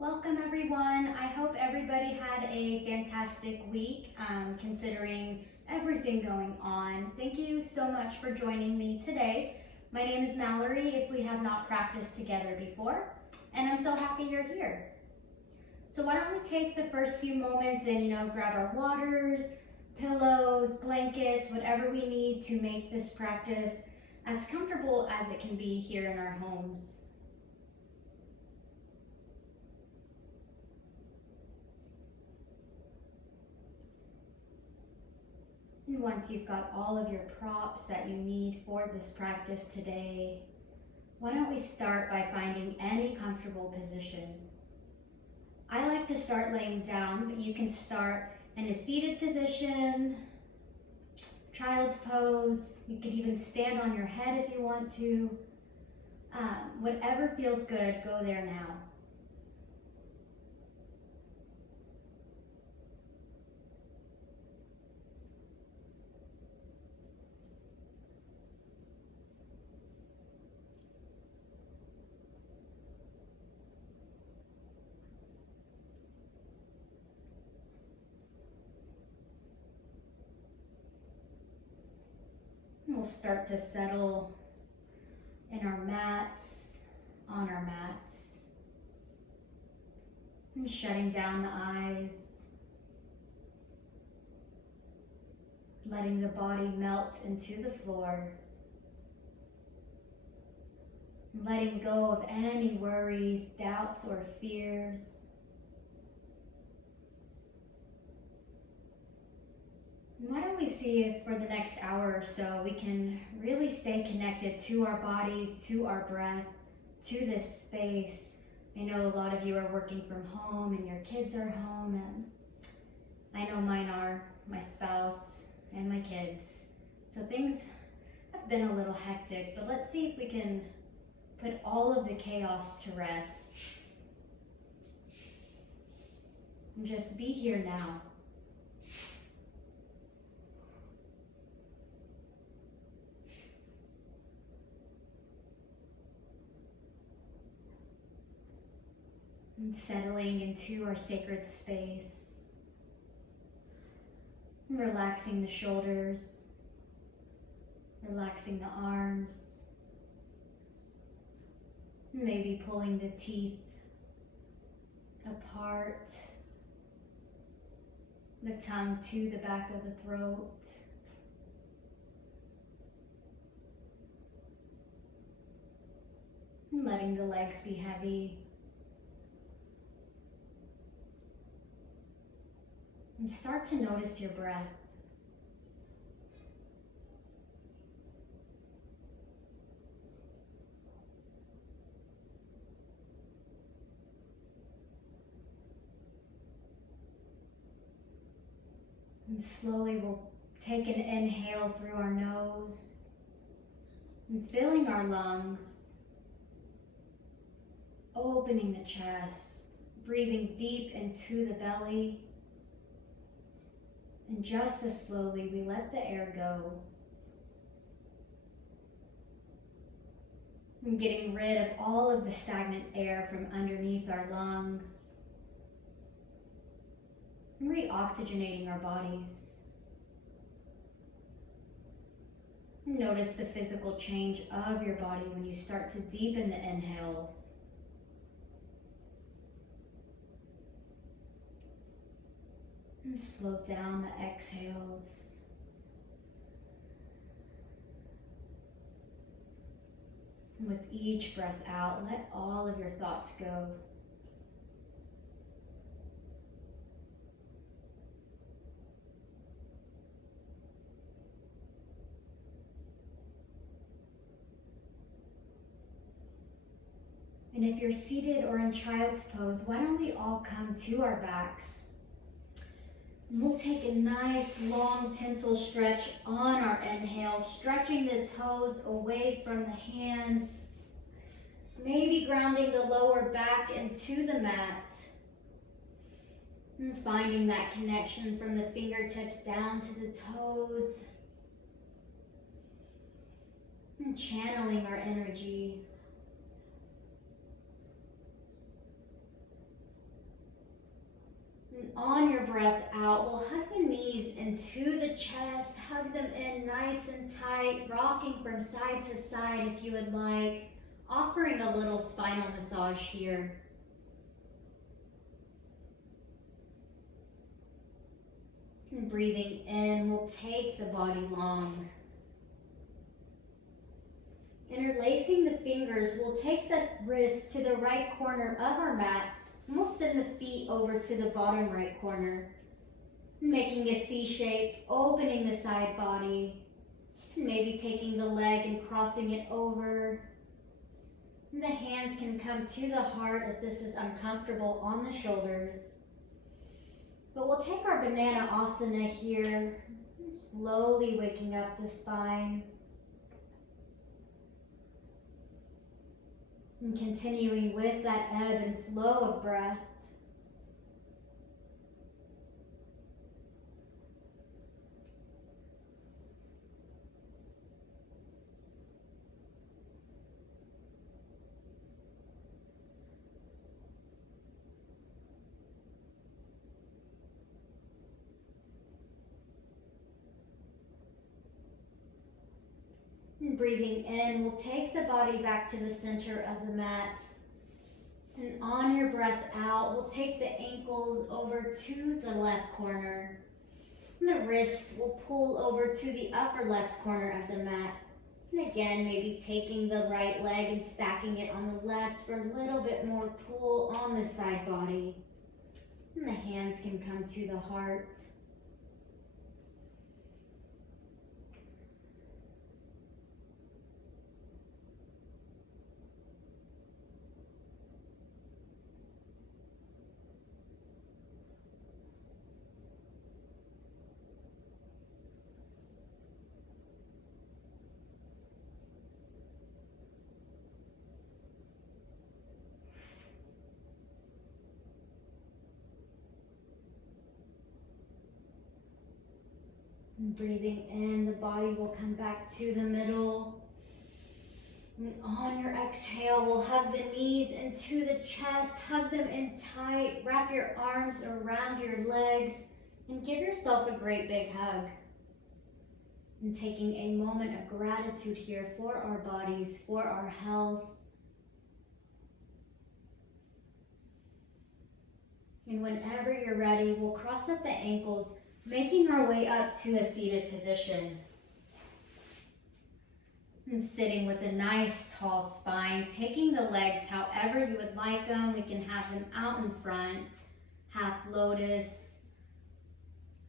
Welcome everyone. I hope everybody had a fantastic week considering everything going on. Thank you so much for joining me today. My name is Mallory if we have not practiced together before, and I'm so happy you're here. So why don't we take the first few moments and grab our waters, pillows, blankets, whatever we need to make this practice as comfortable as it can be here in our homes. And once you've got all of your props that you need for this practice today, why don't we start by finding any comfortable position. I like to start laying down, but you can start in a seated position, child's pose. You could even stand on your head if you want to. Whatever feels good, go there now. We'll start to settle in our mats, on our mats, and shutting down the eyes, letting the body melt into the floor, letting go of any worries, doubts, or fears. Why don't we see if for the next hour or so we can really stay connected to our body, to our breath, to this space. I know a lot of you are working from home and your kids are home, and I know mine are, my spouse and my kids. So things have been a little hectic, but let's see if we can put all of the chaos to rest. And just be here now. And settling into our sacred space. And relaxing the shoulders, relaxing the arms, maybe pulling the teeth apart, the tongue to the back of the throat. And letting the legs be heavy. And start to notice your breath. And slowly we'll take an inhale through our nose and filling our lungs, opening the chest, breathing deep into the belly. And just as slowly, we let the air go. And getting rid of all of the stagnant air from underneath our lungs. And re-oxygenating our bodies. And notice the physical change of your body when you start to deepen the inhales. And slow down the exhales. And with each breath out, let all of your thoughts go. And if you're seated or in child's pose, why don't we all come to our backs? And we'll take a nice long pencil stretch on our inhale, stretching the toes away from the hands, maybe grounding the lower back into the mat, and finding that connection from the fingertips down to the toes, and channeling our energy. And on your breath out, we'll hug the knees into the chest, hug them in nice and tight, rocking from side to side if you would like, offering a little spinal massage here. And breathing in, we'll take the body long. Interlacing the fingers, we'll take the wrist to the right corner of our mat, and we'll send the feet over to the bottom right corner. Making a C shape, opening the side body, maybe taking the leg and crossing it over. And the hands can come to the heart if this is uncomfortable on the shoulders. But we'll take our banana asana here, slowly waking up the spine. And continuing with that ebb and flow of breath. And breathing in, we'll take the body back to the center of the mat. And on your breath out, we'll take the ankles over to the left corner. And the wrists will pull over to the upper left corner of the mat. And again, maybe taking the right leg and stacking it on the left for a little bit more pull on the side body. And the hands can come to the heart. And breathing in, the body will come back to the middle. And on your exhale, we'll hug the knees into the chest, hug them in tight, wrap your arms around your legs, and give yourself a great big hug. And taking a moment of gratitude here for our bodies, for our health. And whenever you're ready, we'll cross up the ankles, making our way up to a seated position. And sitting with a nice tall spine, taking the legs however you would like them. We can have them out in front, half lotus,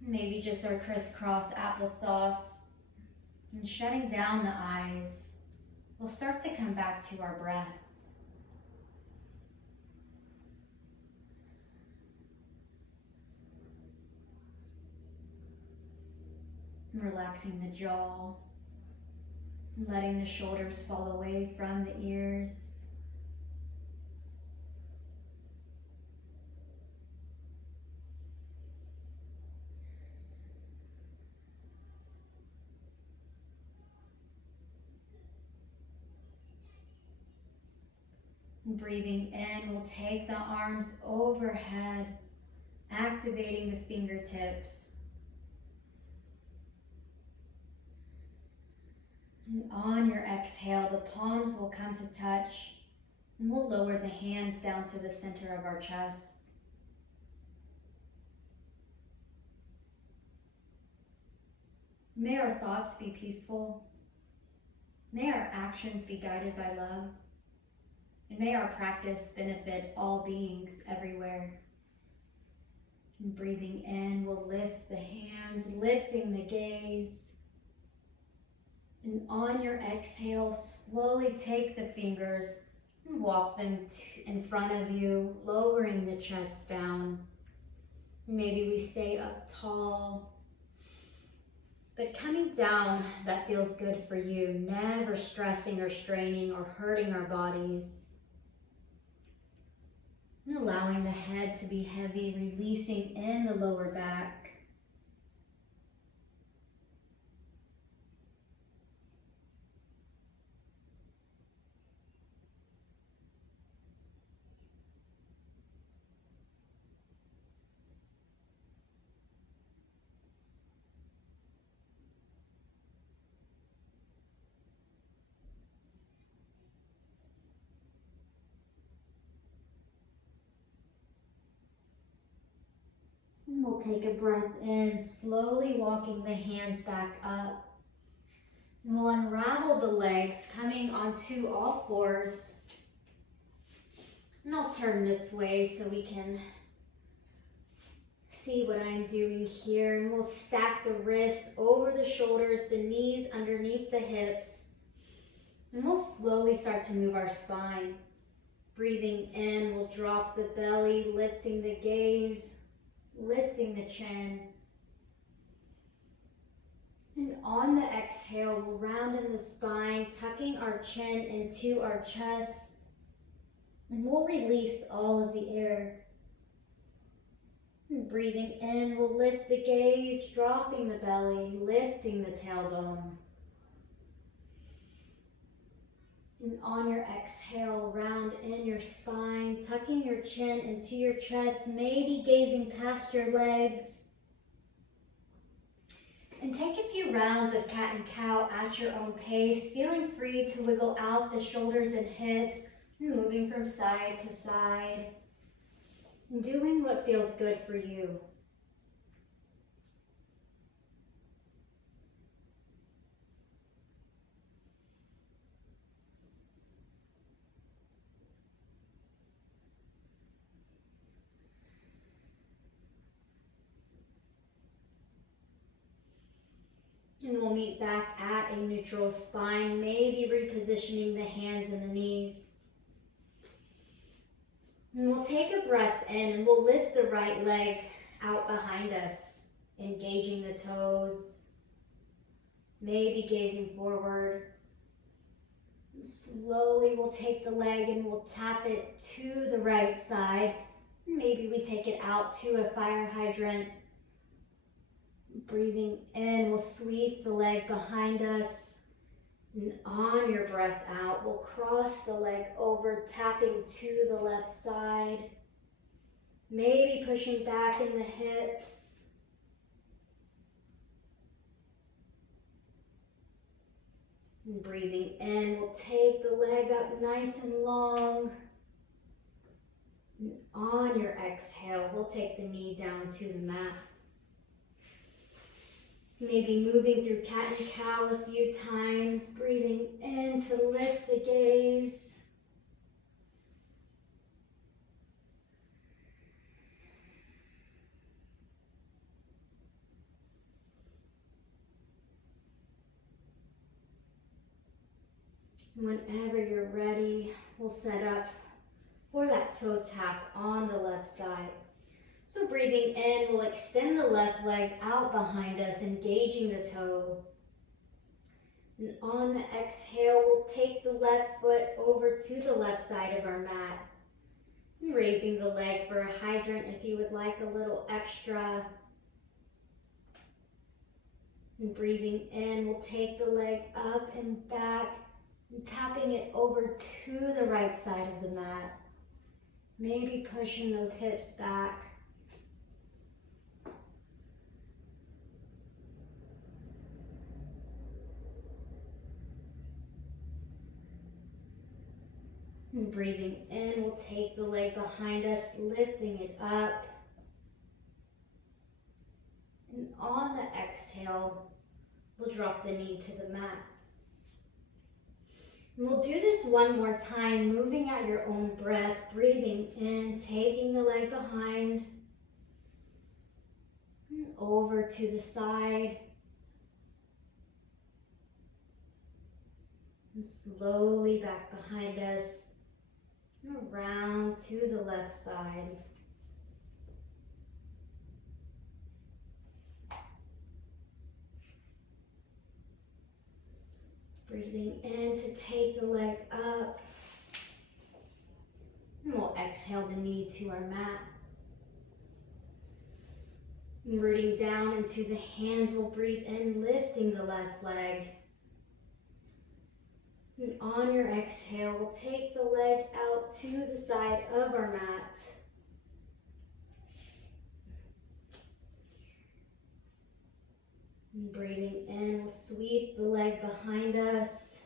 maybe just our crisscross applesauce. And shutting down the eyes, we'll start to come back to our breath. Relaxing the jaw, letting the shoulders fall away from the ears. And breathing in, we'll take the arms overhead, activating the fingertips. And on your exhale, the palms will come to touch, and we'll lower the hands down to the center of our chest. May our thoughts be peaceful. May our actions be guided by love. And may our practice benefit all beings everywhere. And breathing in, we'll lift the hands, lifting the gaze. And on your exhale, slowly take the fingers and walk them in front of you, lowering the chest down. Maybe we stay up tall, but coming down, that feels good for you, never stressing or straining or hurting our bodies. And allowing the head to be heavy, releasing in the lower back. And we'll take a breath in, slowly walking the hands back up. And we'll unravel the legs, coming onto all fours. And I'll turn this way so we can see what I'm doing here. And we'll stack the wrists over the shoulders, the knees underneath the hips. And we'll slowly start to move our spine. Breathing in, we'll drop the belly, lifting the gaze, lifting the chin. And on the exhale, we'll round in the spine, tucking our chin into our chest. And we'll release all of the air. And breathing in, we'll lift the gaze, dropping the belly, lifting the tailbone. And on your exhale, round in your spine, tucking your chin into your chest, maybe gazing past your legs. And take a few rounds of cat and cow at your own pace, feeling free to wiggle out the shoulders and hips, moving from side to side, and doing what feels good for you. And we'll meet back at a neutral spine, maybe repositioning the hands and the knees. And we'll take a breath in and we'll lift the right leg out behind us, engaging the toes, maybe gazing forward. And slowly we'll take the leg and we'll tap it to the right side. Maybe we take it out to a fire hydrant. Breathing in, we'll sweep the leg behind us. And on your breath out, we'll cross the leg over, tapping to the left side. Maybe pushing back in the hips. And breathing in, we'll take the leg up nice and long. And on your exhale, we'll take the knee down to the mat. Maybe moving through cat and cow a few times, breathing in to lift the gaze. Whenever you're ready, we'll set up for that toe tap on the left side. So breathing in, we'll extend the left leg out behind us, engaging the toe. And on the exhale, we'll take the left foot over to the left side of our mat. And raising the leg for a hydrant if you would like a little extra. And breathing in, we'll take the leg up and back, and tapping it over to the right side of the mat. Maybe pushing those hips back. And breathing in, we'll take the leg behind us, lifting it up. And on the exhale, we'll drop the knee to the mat. And we'll do this one more time, moving at your own breath, breathing in, taking the leg behind, and over to the side. And slowly back behind us. And around to the left side. Breathing in to take the leg up. And we'll exhale the knee to our mat. And rooting down into the hands, we'll breathe in, lifting the left leg. And on your exhale, we'll take the leg out to the side of our mat. And breathing in, we'll sweep the leg behind us.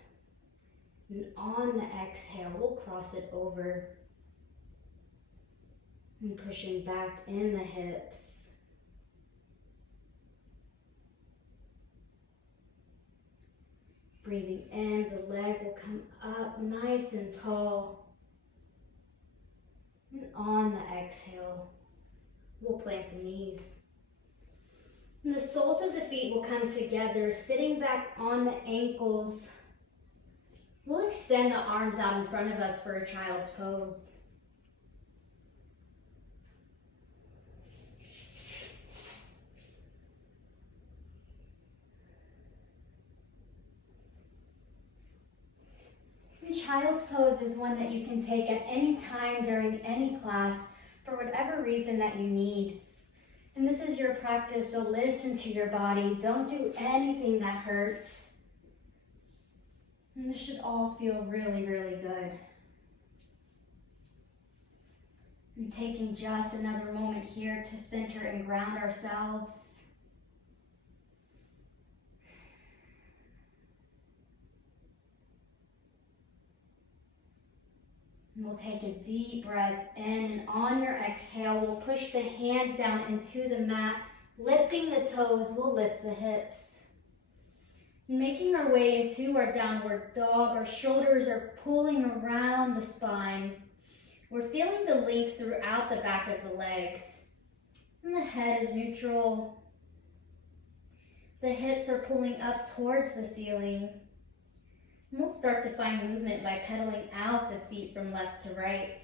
And on the exhale, we'll cross it over. And pushing back in the hips. Breathing in, the leg will come up nice and tall. And on the exhale, we'll plant the knees. And the soles of the feet will come together, sitting back on the ankles. We'll extend the arms out in front of us for a child's pose. Child's pose is one that you can take at any time during any class for whatever reason that you need. And this is your practice, so listen to your body. Don't do anything that hurts. And this should all feel really, really good. And taking just another moment here to center and ground ourselves. And we'll take a deep breath in, and on your exhale, we'll push the hands down into the mat. Lifting the toes, we'll lift the hips. Making our way into our downward dog, our shoulders are pulling around the spine. We're feeling the length throughout the back of the legs. And the head is neutral. The hips are pulling up towards the ceiling. And we'll start to find movement by pedaling out the feet from left to right.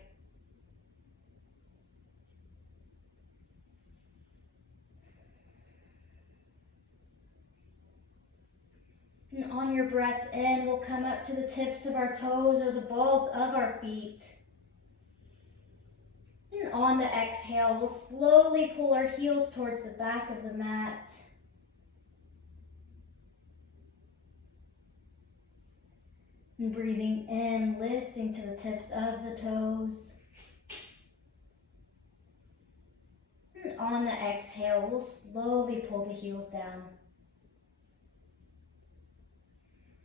And on your breath in, we'll come up to the tips of our toes or the balls of our feet. And on the exhale, we'll slowly pull our heels towards the back of the mat. And breathing in, lifting to the tips of the toes. And on the exhale, we'll slowly pull the heels down.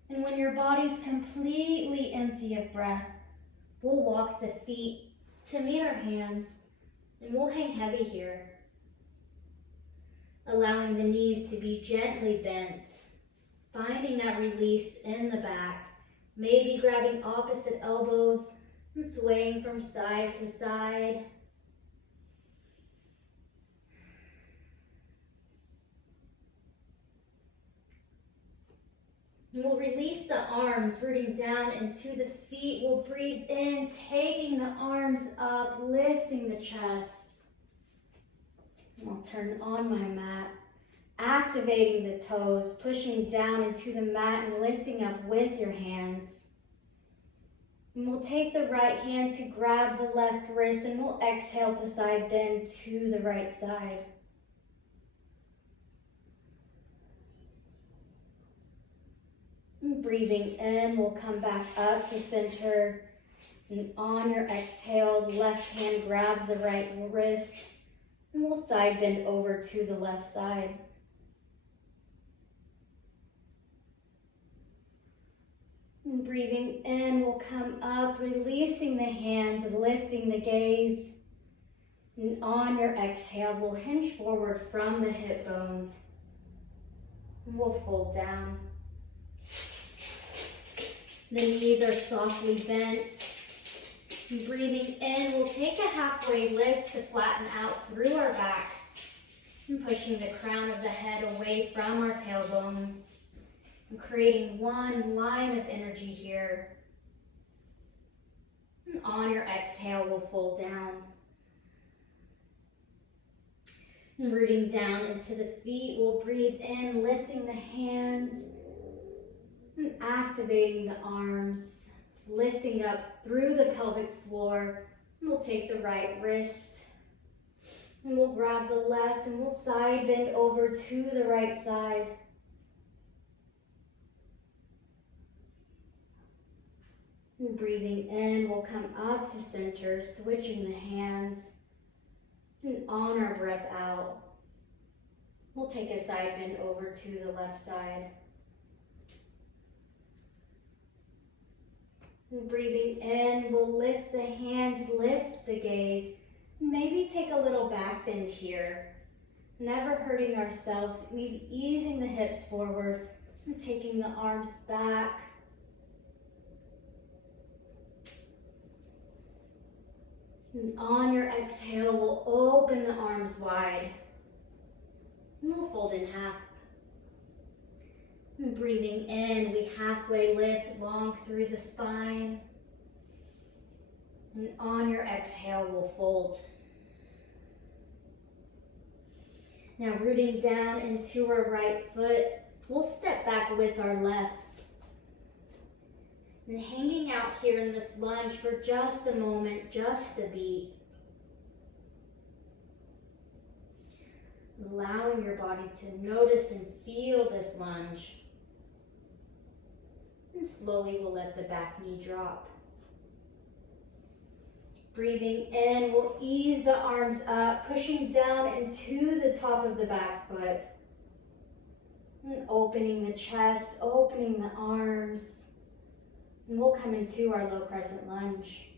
And when your body's completely empty of breath, we'll walk the feet to meet our hands, and we'll hang heavy here, allowing the knees to be gently bent, finding that release in the back. Maybe grabbing opposite elbows and swaying from side to side. And we'll release the arms, rooting down into the feet. We'll breathe in, taking the arms up, lifting the chest. And I'll turn on my mat, activating the toes, pushing down into the mat and lifting up with your hands. And we'll take the right hand to grab the left wrist, and we'll exhale to side bend to the right side. And breathing in, we'll come back up to center. And on your exhale, the left hand grabs the right wrist, and we'll side bend over to the left side. And breathing in, we'll come up, releasing the hands, lifting the gaze. And on your exhale, we'll hinge forward from the hip bones. And we'll fold down. The knees are softly bent. And breathing in, we'll take a halfway lift to flatten out through our backs. And pushing the crown of the head away from our tailbones. And creating one line of energy here. And on your exhale, we'll fold down. And rooting down into the feet, we'll breathe in, lifting the hands. And activating the arms, lifting up through the pelvic floor. And we'll take the right wrist. And we'll grab the left and we'll side bend over to the right side. And breathing in, we'll come up to center, switching the hands. And on our breath out, we'll take a side bend over to the left side. And breathing in, we'll lift the hands, lift the gaze. Maybe take a little back bend here. Never hurting ourselves, maybe easing the hips forward. And taking the arms back. And on your exhale, we'll open the arms wide. And we'll fold in half. And breathing in, we halfway lift long through the spine. And on your exhale, we'll fold. Now rooting down into our right foot, we'll step back with our left. And hanging out here in this lunge for just a moment, just a beat. Allowing your body to notice and feel this lunge. And slowly we'll let the back knee drop. Breathing in, we'll ease the arms up, pushing down into the top of the back foot. And opening the chest, opening the arms. And we'll come into our low crescent lunge.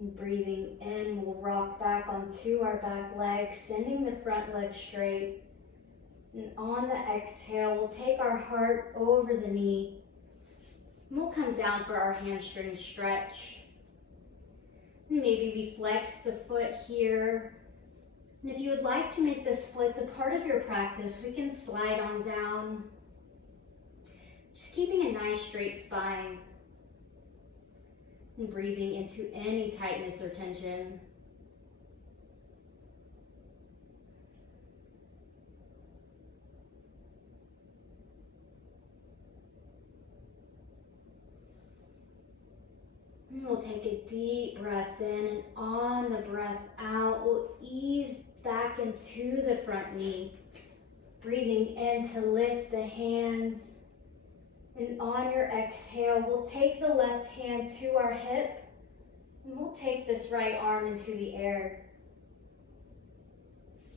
And breathing in, we'll rock back onto our back leg, sending the front leg straight. And on the exhale, we'll take our heart over the knee. And we'll come down for our hamstring stretch. And maybe we flex the foot here. And if you would like to make the splits a part of your practice, we can slide on down. Just keeping a nice straight spine. And breathing into any tightness or tension. And we'll take a deep breath in, and on the breath out, we'll ease back into the front knee. Breathing in to lift the hands. And on your exhale, we'll take the left hand to our hip, and we'll take this right arm into the air.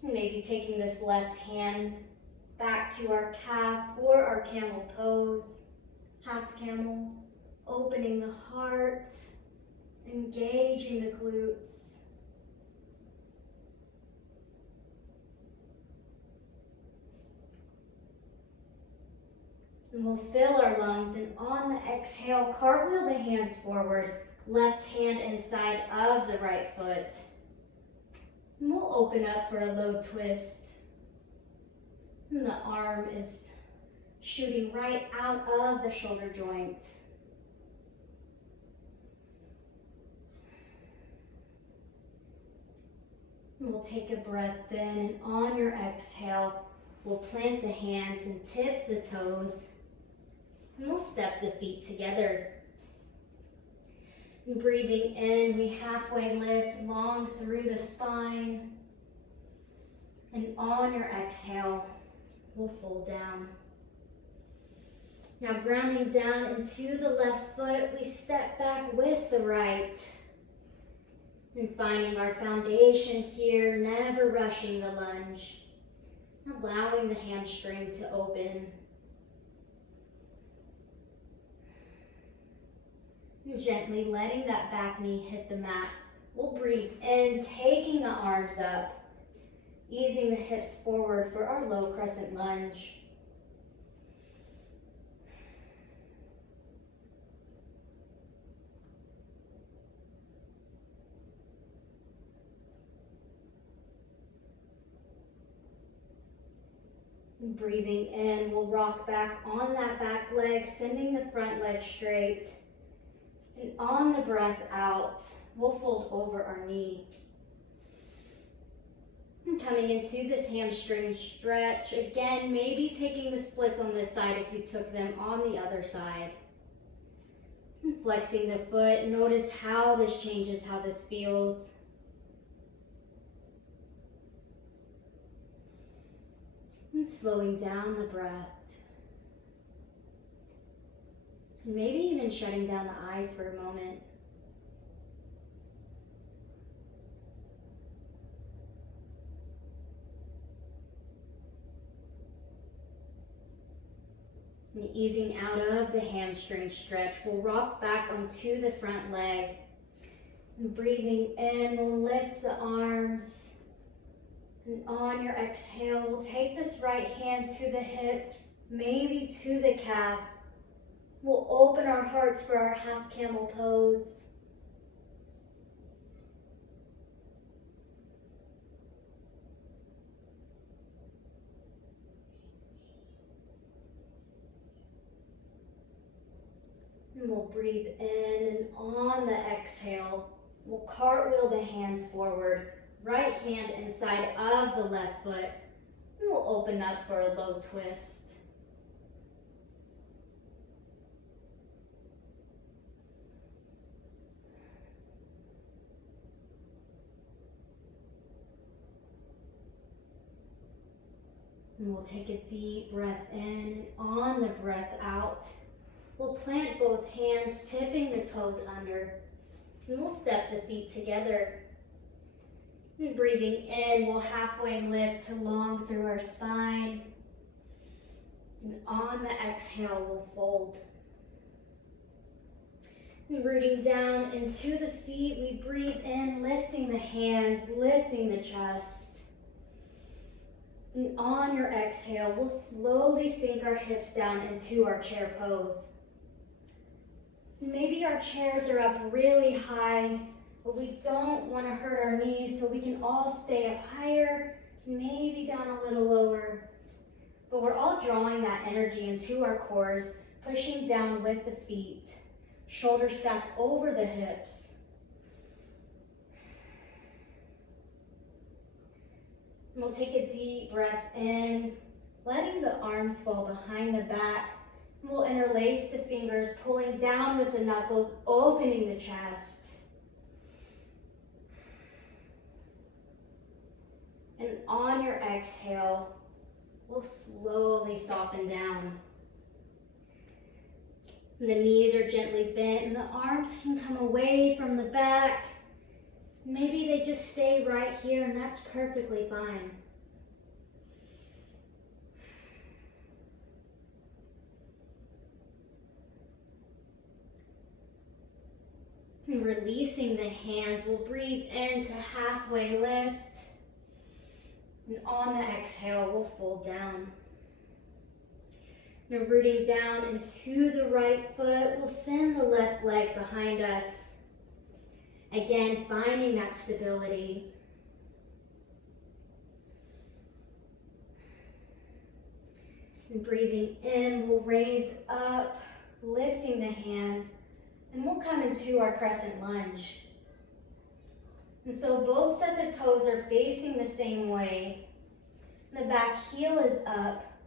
And maybe taking this left hand back to our calf or our camel pose, half camel, opening the heart, engaging the glutes. And we'll fill our lungs, and on the exhale, cartwheel the hands forward, left hand inside of the right foot. And we'll open up for a low twist. And the arm is shooting right out of the shoulder joint. And we'll take a breath in, and on your exhale, we'll plant the hands and tip the toes. And we'll step the feet together. And breathing in, we halfway lift long through the spine. And on your exhale, we'll fold down. Now grounding down into the left foot, we step back with the right. And finding our foundation here, never rushing the lunge. Allowing the hamstring to open. And gently letting that back knee hit the mat. We'll breathe in, taking the arms up, easing the hips forward for our low crescent lunge. And breathing in, we'll rock back on that back leg, sending the front leg straight. And on the breath out, we'll fold over our knee. And coming into this hamstring stretch, again, maybe taking the splits on this side if you took them on the other side. And flexing the foot, notice how this changes, how this feels. And slowing down the breath. And maybe even shutting down the eyes for a moment. And easing out of the hamstring stretch, we'll rock back onto the front leg. And breathing in, we'll lift the arms. And on your exhale, we'll take this right hand to the hip, maybe to the calf. We'll open our hearts for our half camel pose. And we'll breathe in, and on the exhale, we'll cartwheel the hands forward, right hand inside of the left foot, and we'll open up for a low twist. And we'll take a deep breath in, and on the breath out, we'll plant both hands, tipping the toes under, and we'll step the feet together. And breathing in, we'll halfway lift to long through our spine. And on the exhale, we'll fold. And rooting down into the feet, we breathe in, lifting the hands, lifting the chest. And on your exhale, we'll slowly sink our hips down into our chair pose. Maybe our chairs are up really high, but we don't want to hurt our knees, so we can all stay up higher, maybe down a little lower. But we're all drawing that energy into our cores, pushing down with the feet, shoulders stacked over the hips. And we'll take a deep breath in, letting the arms fall behind the back. We'll interlace the fingers, pulling down with the knuckles, opening the chest. And on your exhale, we'll slowly soften down. And the knees are gently bent and the arms can come away from the back. Maybe they just stay right here, and that's perfectly fine. And releasing the hands, we'll breathe into halfway lift. And on the exhale, we'll fold down. Now rooting down into the right foot, we'll send the left leg behind us. Again, finding that stability. And breathing in, we'll raise up, lifting the hands, and we'll come into our crescent lunge. And so both sets of toes are facing the same way. The back heel is up,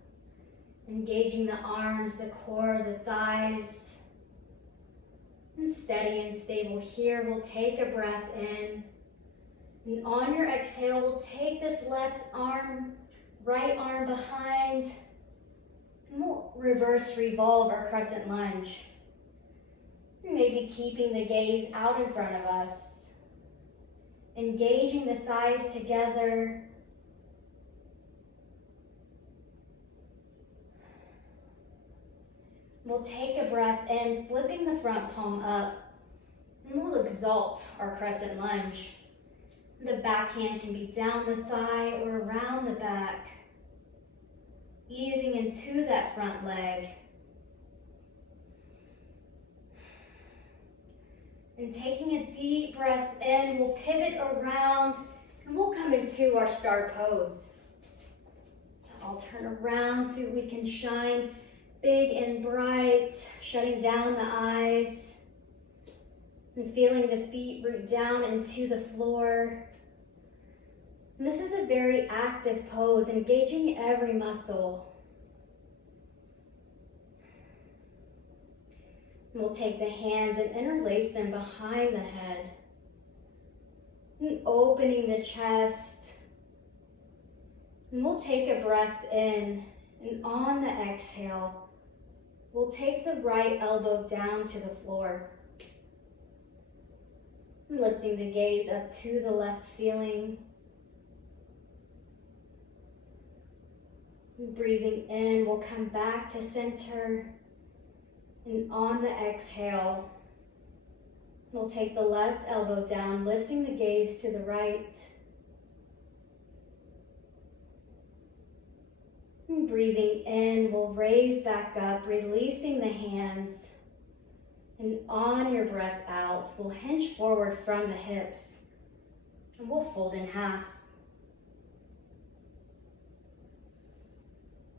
engaging the arms, the core, the thighs. And steady and stable here, we'll take a breath in. And on your exhale, we'll take this left arm, right arm behind, and we'll reverse revolve our crescent lunge. Maybe keeping the gaze out in front of us. Engaging the thighs together. We'll take a breath in, flipping the front palm up, and we'll exalt our crescent lunge. The back hand can be down the thigh or around the back, easing into that front leg. And taking a deep breath in, we'll pivot around, and we'll come into our star pose. So I'll turn around so we can shine big and bright, shutting down the eyes and feeling the feet root down into the floor. And this is a very active pose, engaging every muscle. And we'll take the hands and interlace them behind the head, and opening the chest. And we'll take a breath in, and on the exhale, we'll take the right elbow down to the floor. And lifting the gaze up to the left ceiling. And breathing in, we'll come back to center. And on the exhale, We'll take the left elbow down, lifting the gaze to the right. And breathing in, we'll raise back up, releasing the hands. And on your breath out, we'll hinge forward from the hips. And we'll fold in half.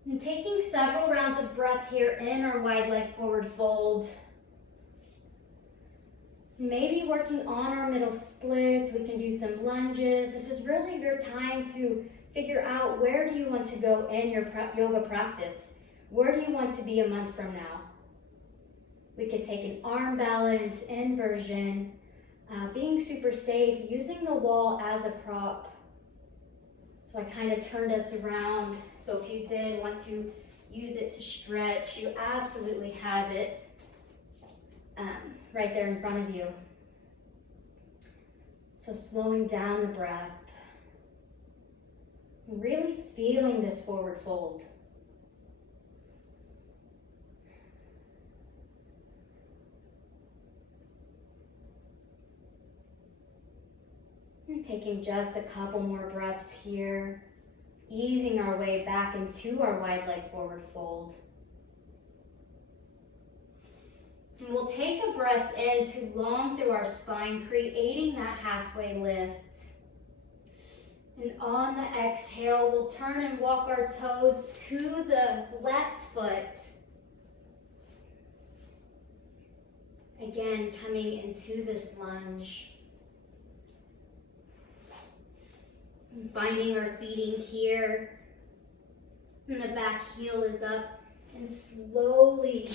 And taking several rounds of breath here in our wide leg forward fold. Maybe working on our middle splits. We can do some lunges. This is really your time to figure out, where do you want to go in your yoga practice? Where do you want to be a month from now? We could take an arm balance, inversion, being super safe, using the wall as a prop. So I kind of turned us around. So if you did want to use it to stretch, you absolutely have it right there in front of you. So slowing down the breath, really feeling this forward fold. And taking just a couple more breaths here, easing our way back into our wide leg forward fold. And we'll take a breath in to long through our spine, creating that halfway lift. And on the exhale, we'll turn and walk our toes to the left foot. Again, coming into this lunge. And finding our feeding here. And the back heel is up. And slowly,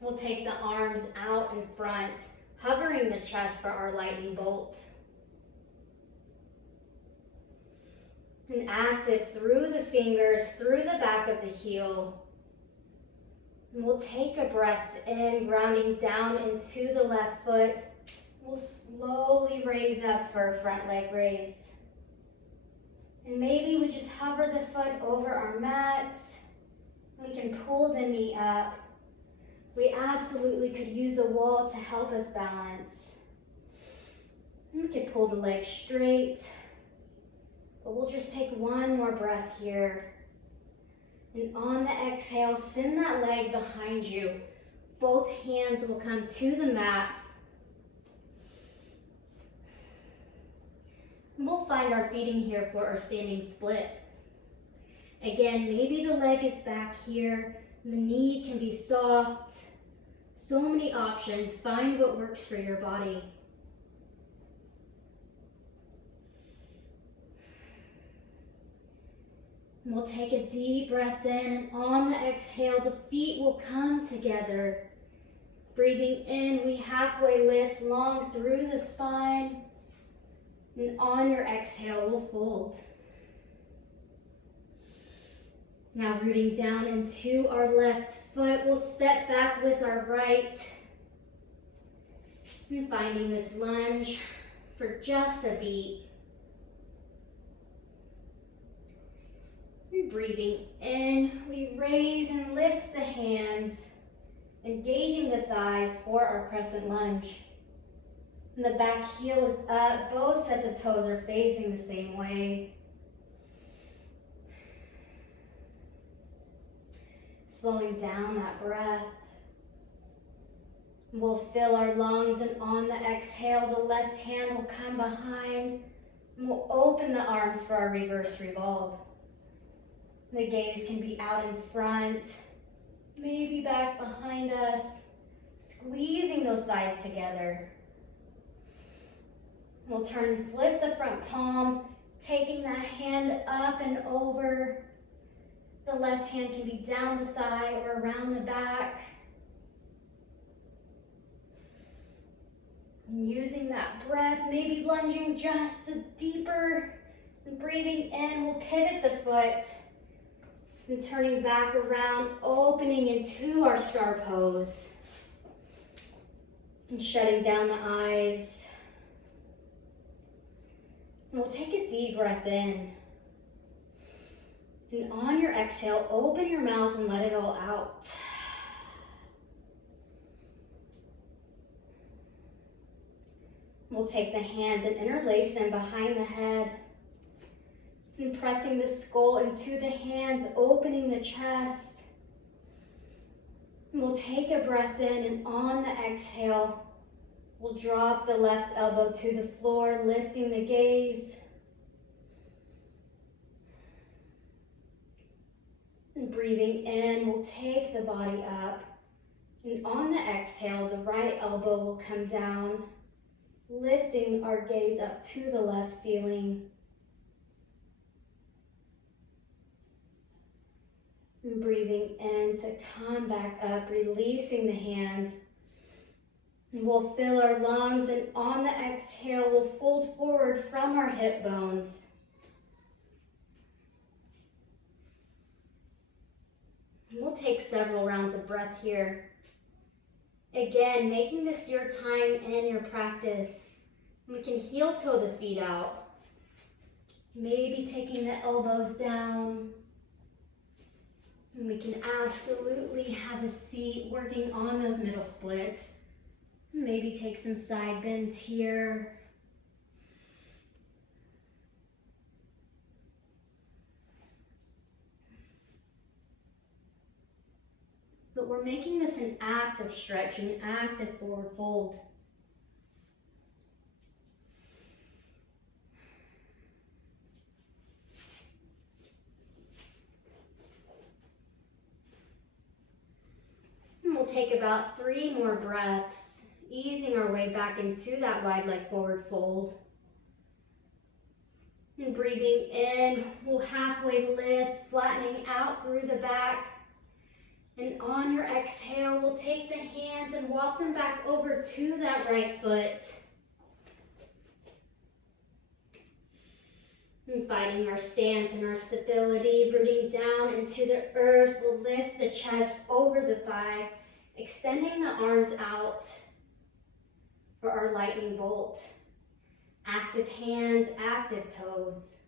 we'll take the arms out in front, hovering the chest for our lightning bolt. And active through the fingers, through the back of the heel. And we'll take a breath in, grounding down into the left foot. We'll slowly raise up for a front leg raise. And maybe we just hover the foot over our mat. We can pull the knee up. We absolutely could use a wall to help us balance. And we could pull the leg straight. But we'll just take one more breath here. And on the exhale, send that leg behind you. Both hands will come to the mat. And we'll find our feeding here for our standing split. Again, maybe the leg is back here. The knee can be soft. So many options. Find what works for your body. We'll take a deep breath in, and on the exhale, the feet will come together. Breathing in, we halfway lift long through the spine. And on your exhale, we'll fold. Now rooting down into our left foot, we'll step back with our right. And finding this lunge for just a beat. And breathing in, we raise and lift the hands, engaging the thighs for our crescent lunge. And the back heel is up, both sets of toes are facing the same way. Slowing down that breath. We'll fill our lungs, and on the exhale, the left hand will come behind, and we'll open the arms for our reverse revolve. The gaze can be out in front, maybe back behind us, squeezing those thighs together. We'll turn and flip the front palm, taking that hand up and over. The left hand can be down the thigh or around the back. And using that breath, maybe lunging just the deeper. And breathing in, we'll pivot the foot. And turning back around, opening into our star pose. And shutting down the eyes. And we'll take a deep breath in. And on your exhale, open your mouth and let it all out. We'll take the hands and interlace them behind the head. And pressing the skull into the hands, opening the chest. And we'll take a breath in, and on the exhale, we'll drop the left elbow to the floor, lifting the gaze. And breathing in, we'll take the body up. And on the exhale, the right elbow will come down, lifting our gaze up to the left ceiling. And breathing in to come back up, releasing the hands. And we'll fill our lungs, and on the exhale, we'll fold forward from our hip bones. And we'll take several rounds of breath here. Again, making this your time and your practice. We can heel toe the feet out. Maybe taking the elbows down. And we can absolutely have a seat working on those middle splits. Maybe take some side bends here. But we're making this an active stretch, an active forward fold. And we'll take about 3 more breaths, easing our way back into that wide leg forward fold. And breathing in, we'll halfway lift, flattening out through the back. And on your exhale, we'll take the hands and walk them back over to that right foot. And finding our stance and our stability, rooting down into the earth, we'll lift the chest over the thigh, extending the arms out for our lightning bolt. Active hands, active toes.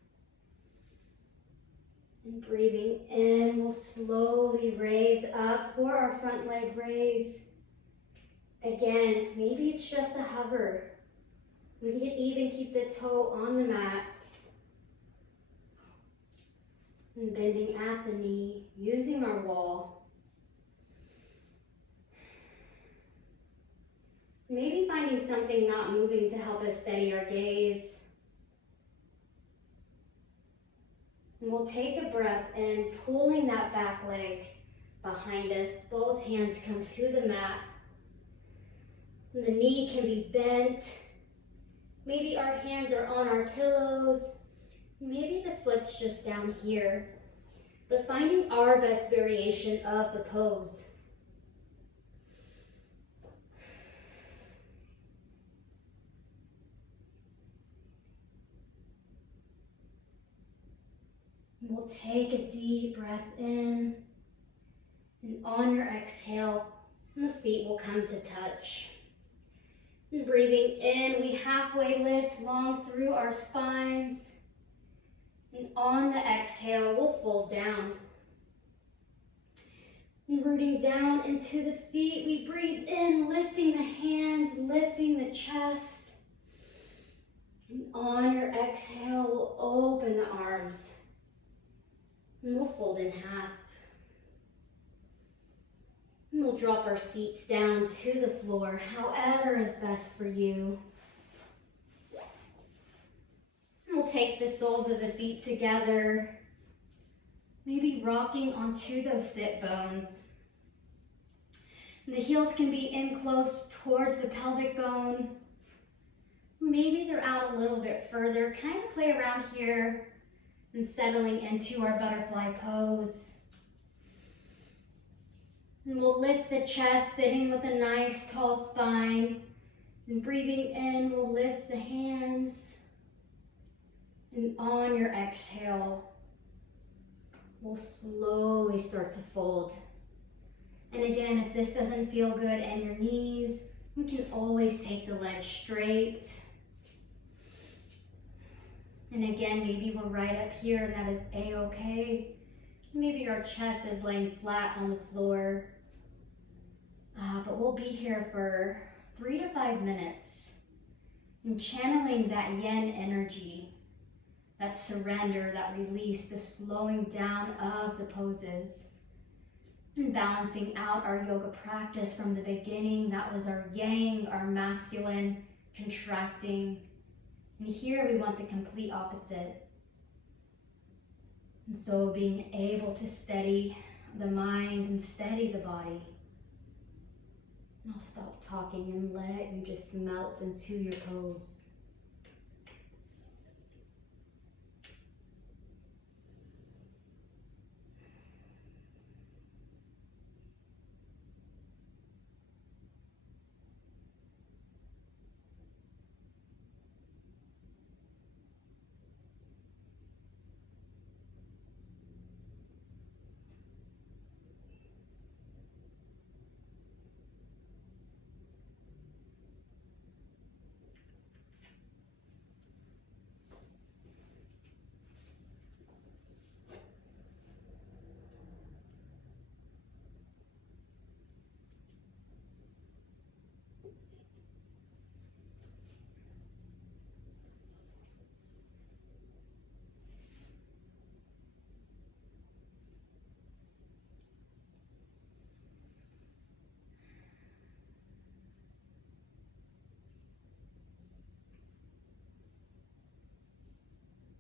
And breathing in, we'll slowly raise up for our front leg raise. Again, maybe it's just a hover. We can even keep the toe on the mat. And bending at the knee, using our wall. Maybe finding something not moving to help us steady our gaze. And we'll take a breath in, pulling that back leg behind us. Both hands come to the mat. And the knee can be bent. Maybe our hands are on our pillows. Maybe the foot's just down here. But finding our best variation of the pose. We'll take a deep breath in, and on your exhale, the feet will come to touch. And breathing in, we halfway lift long through our spines, and on the exhale, we'll fold down. And rooting down into the feet, we breathe in, lifting the hands, lifting the chest. And on your exhale, we'll open the arms. And we'll fold in half. And we'll drop our seats down to the floor, however is best for you. And we'll take the soles of the feet together, maybe rocking onto those sit bones. And the heels can be in close towards the pelvic bone. Maybe they're out a little bit further. Kind of play around here and settling into our butterfly pose. And we'll lift the chest, sitting with a nice tall spine. And breathing in, we'll lift the hands. And on your exhale, we'll slowly start to fold. And again, if this doesn't feel good in your knees, we can always take the legs straight. And again, maybe we're right up here and that is a-okay. Maybe our chest is laying flat on the floor. But we'll be here for 3 to 5 minutes. And channeling that yin energy, that surrender, that release, the slowing down of the poses. And balancing out our yoga practice from the beginning. That was our yang, our masculine, contracting. And here we want the complete opposite. And so being able to steady the mind and steady the body. I'll stop talking and let you just melt into your pose.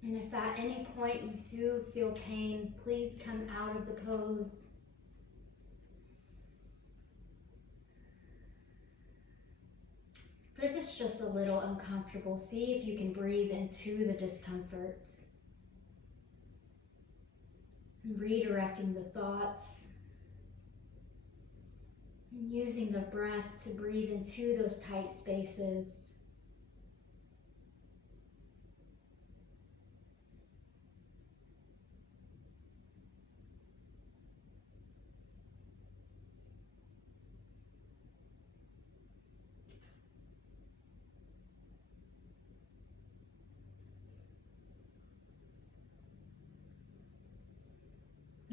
And if at any point you do feel pain, please come out of the pose. But if it's just a little uncomfortable, see if you can breathe into the discomfort. And redirecting the thoughts. And using the breath to breathe into those tight spaces.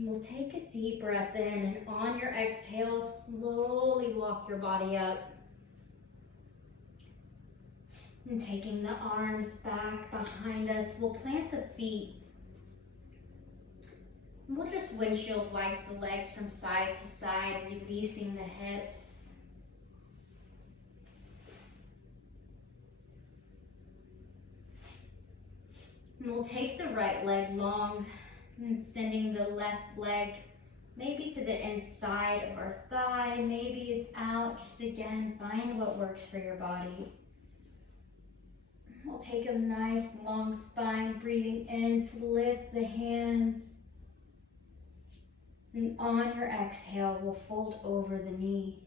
We'll take a deep breath in, and on your exhale, slowly walk your body up. And taking the arms back behind us, we'll plant the feet. And we'll just windshield wipe the legs from side to side, releasing the hips. And we'll take the right leg long, and sending the left leg maybe to the inside of our thigh, maybe it's out. Just again, find what works for your body. We'll take a nice long spine, breathing in to lift the hands. And on your exhale, we'll fold over the knee.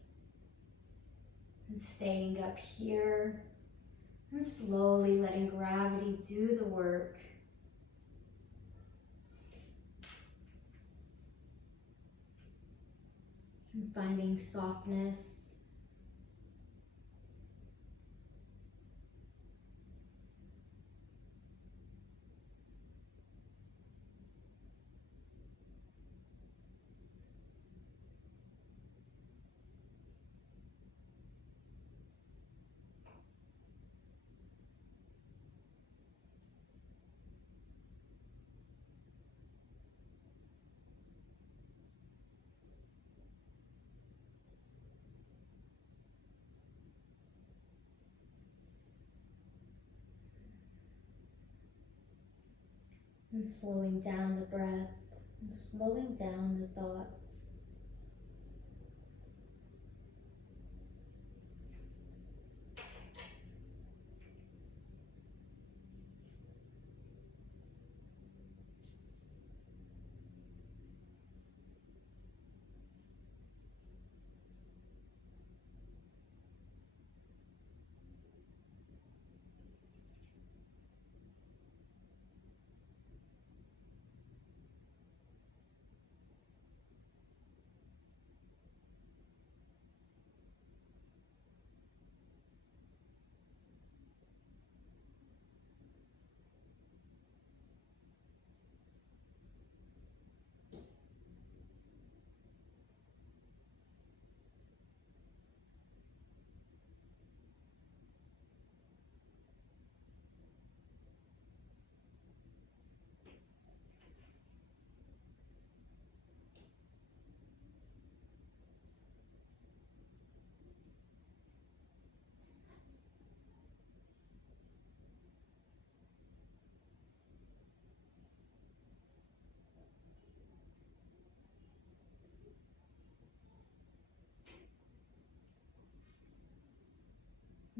And staying up here, and slowly letting gravity do the work. And finding softness. And slowing down the breath, and slowing down the thoughts.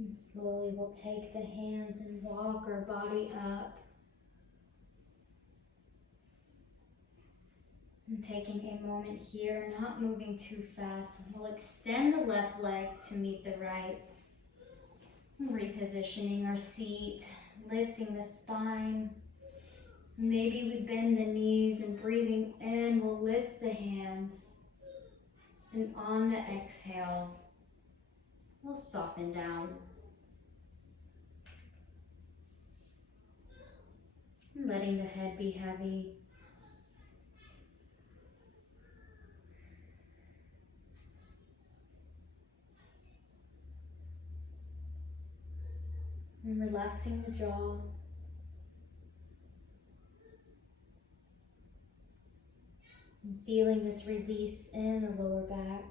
And slowly we'll take the hands and walk our body up. And taking a moment here, not moving too fast. We'll extend the left leg to meet the right. Repositioning our seat, lifting the spine. Maybe we bend the knees and breathing in, we'll lift the hands. And on the exhale, we'll soften down. Letting the head be heavy. And relaxing the jaw. And feeling this release in the lower back.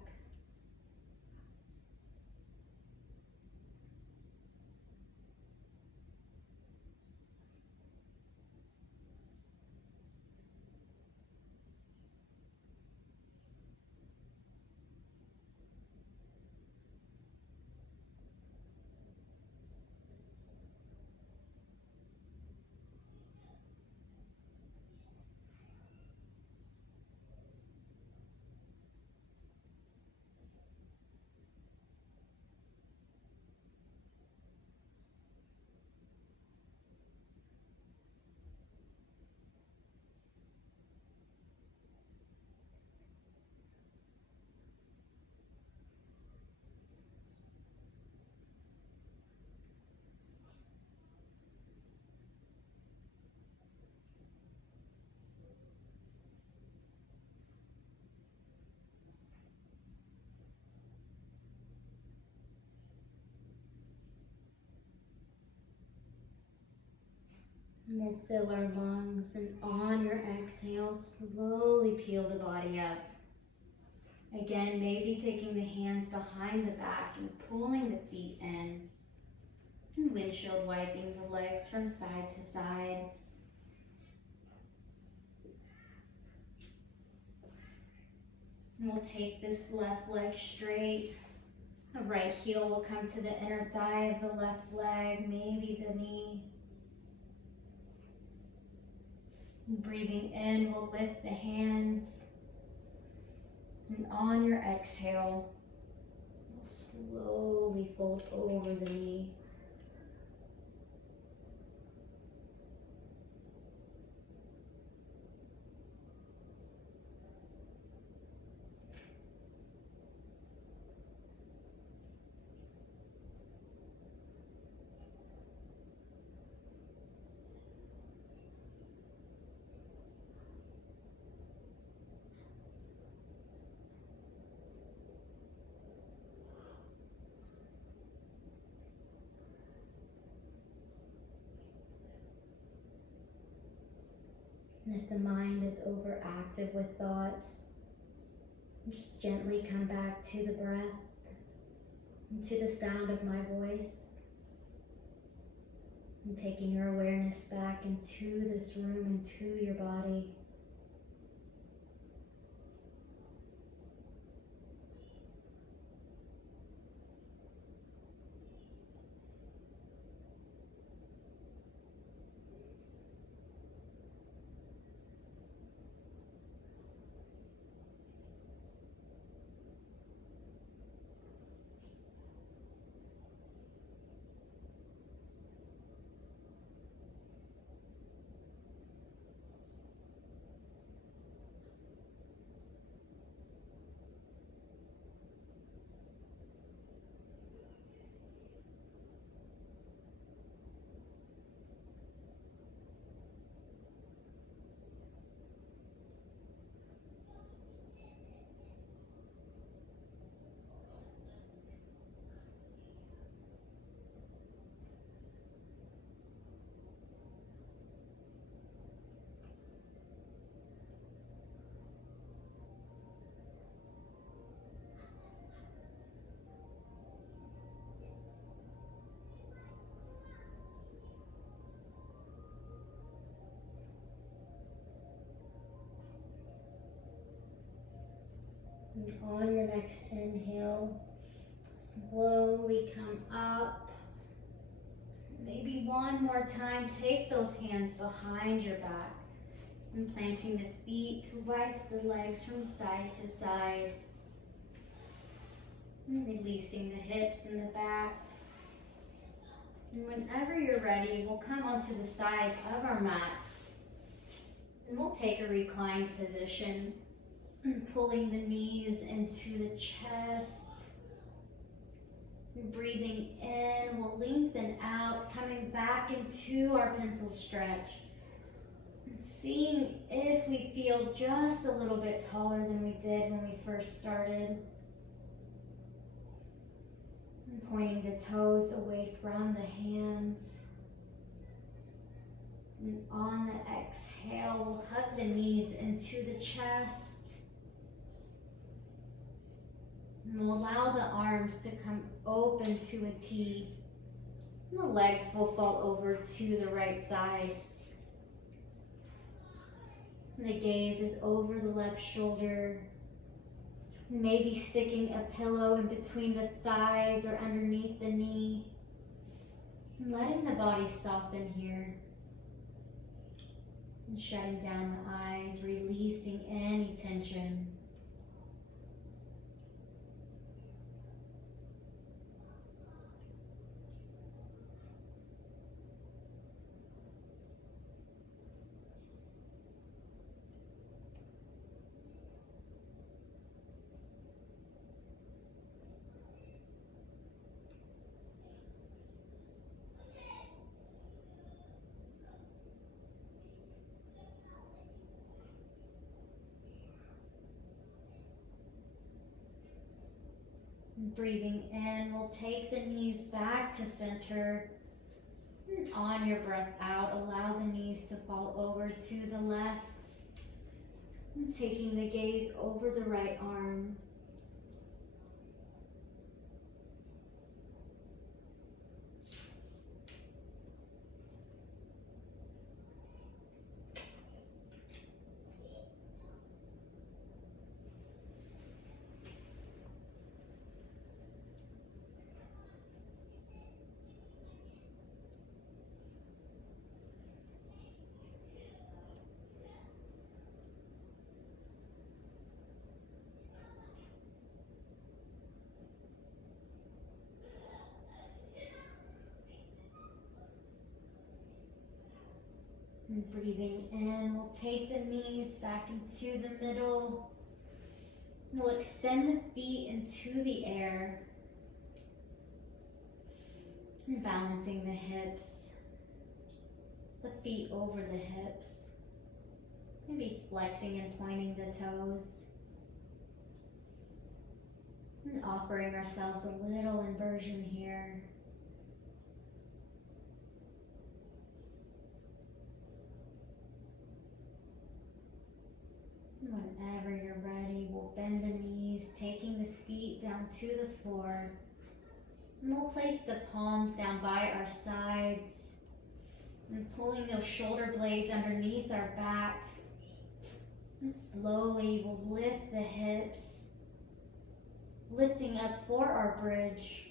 And we'll fill our lungs, and on your exhale, slowly peel the body up. Again, maybe taking the hands behind the back and pulling the feet in. And windshield wiping the legs from side to side. And we'll take this left leg straight. The right heel will come to the inner thigh of the left leg, maybe the knee. Breathing in, we'll lift the hands. And on your exhale, we'll slowly fold over the knee. And if the mind is overactive with thoughts, just gently come back to the breath and to the sound of my voice. And taking your awareness back into this room, into your body. And on your next inhale, slowly come up Maybe one more time, take those hands behind your back and planting the feet to wipe the legs from side to side. And releasing the hips in the back. And whenever you're ready, we'll come onto the side of our mats and we'll take a reclined position, pulling the knees into the chest. And breathing in, we'll lengthen out, coming back into our pencil stretch. And seeing if we feel just a little bit taller than we did when we first started. And pointing the toes away from the hands. And on the exhale, we'll hug the knees into the chest. And we'll allow the arms to come open to a T. And the legs will fall over to the right side. And the gaze is over the left shoulder. Maybe sticking a pillow in between the thighs or underneath the knee. And letting the body soften here. And shutting down the eyes, releasing any tension. Breathing in, we'll take the knees back to center. And on your breath out, allow the knees to fall over to the left. And taking the gaze over the right arm. And breathing in, we'll take the knees back into the middle. We'll extend the feet into the air. And balancing the hips, the feet over the hips. Maybe flexing and pointing the toes. And offering ourselves a little inversion here. Whenever you're ready, we'll bend the knees, taking the feet down to the floor. And we'll place the palms down by our sides and pulling those shoulder blades underneath our back. And slowly we'll lift the hips, lifting up for our bridge.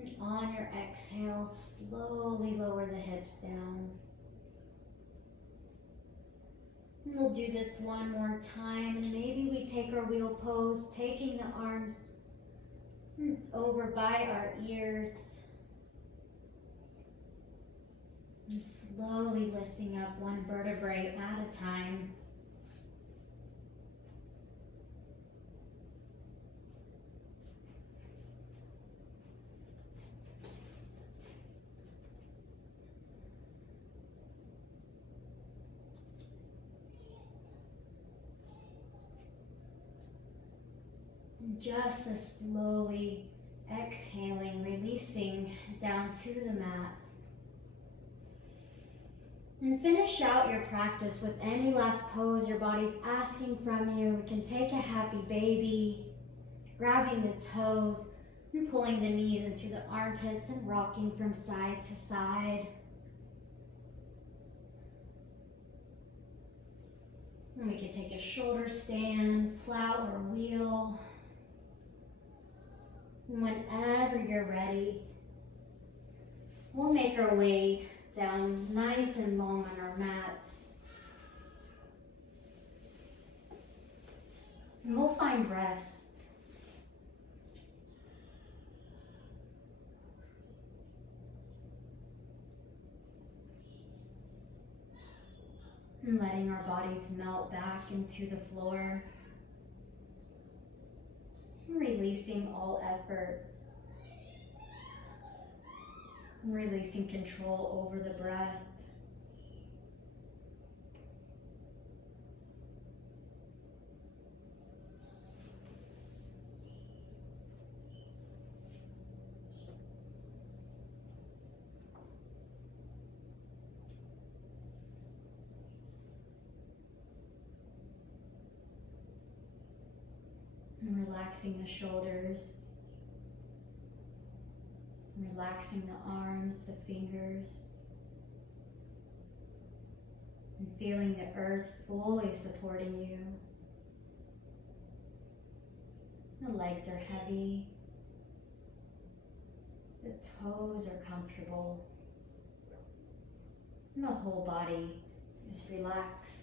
And on your exhale, slowly lower the hips down. And we'll do this one more time, and maybe we take our wheel pose, taking the arms over by our ears. And slowly lifting up one vertebrae at a time. Just as slowly exhaling, releasing down to the mat. And finish out your practice with any last pose your body's asking from you. We can take a happy baby, grabbing the toes and pulling the knees into the armpits and rocking from side to side. And we can take a shoulder stand, plow or wheel. And whenever you're ready, we'll make our way down nice and long on our mats. And we'll find rest. And letting our bodies melt back into the floor. And releasing all effort. And releasing control over the breath. And relaxing the shoulders, relaxing the arms, the fingers, and feeling the earth fully supporting you. The legs are heavy, the toes are comfortable, and the whole body is relaxed.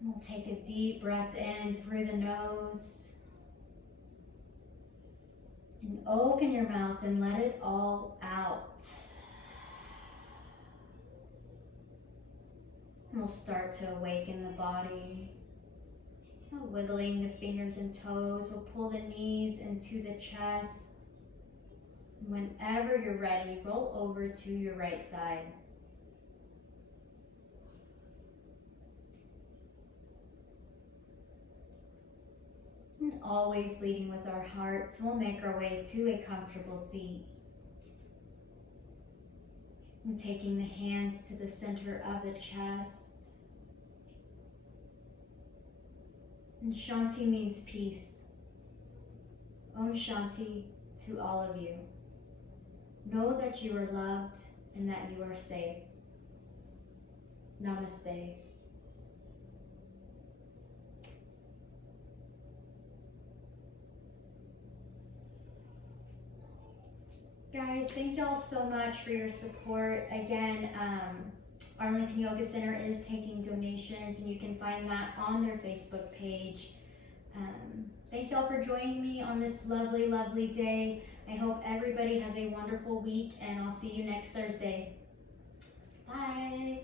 We'll take a deep breath in through the nose and open your mouth and let it all out. And we'll start to awaken the body. Wiggling the fingers and toes, we'll pull the knees into the chest. Whenever you're ready, roll over to your right side. And always leading with our hearts, we'll make our way to a comfortable seat. And taking the hands to the center of the chest. And Shanti means peace. Om Shanti to all of you. Know that you are loved and that you are safe. Namaste. Guys, thank y'all so much for your support. Again, Arlington Yoga Center is taking donations, and you can find that on their Facebook page. Thank y'all for joining me on this lovely, lovely day. I hope everybody has a wonderful week, and I'll see you next Thursday. Bye.